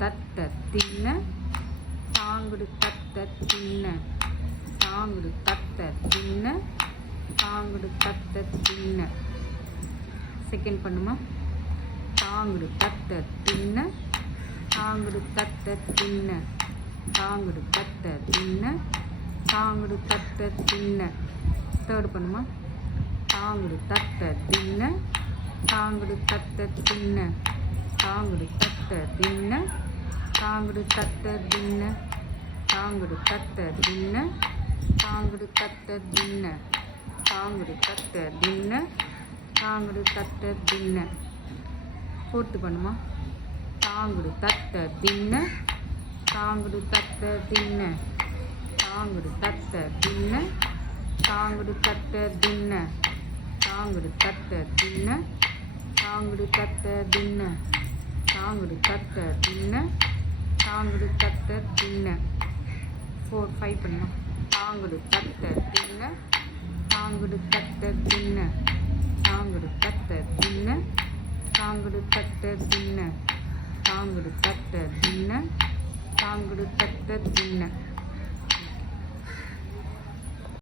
தத்த தின்ன தாங்குடு தத்த தின்ன தாங்குடு தத்த தின்ன தாங்குடு தத்த தின்ன. செகண்ட் பண்ணுமா. தாங்குடு தத்த தின்ன தாங்குடு தத்த தின்ன தாங்குடு தத்த தின்ன தாங்குடு தத்த தின்ன. தேர்ட் பண்ணுமா. தாங்குடு தத்த தின்ன தாங்குடு தத்த தின்ன தாங்குடு தத்த தின்ன தாங்குடு தத்த தின்ன தாங்குடு தத்த தின்ன தாங்குடு தத்த தின்ன தாங்குடு தத்த தின்ன தாங்குடு தத்த தின்ன. ஃபோர்த்து பண்ணுமா. தாங்குடு தத்த தின்ன தாங்குடு தத்த தின்ன தாங்குடு தத்த தின்ன தாங்குடு தத்த தின்ன தாங்குடு தத்த தின்ன தாங்குடு தத்த தின்ன தாங்குடு தத்த தின்ன தாங்குடு தத்த தின்ன. 5 பண்ணுமா. தாங்குடு தத்த தின்ன தாங்குடு தத்த தின்ன தாங்குடு தத்த தின்ன தாங்குடு தத்த தின்ன தாங்குடு தத்த தின்ன தாங்குடு தத்த தின்ன.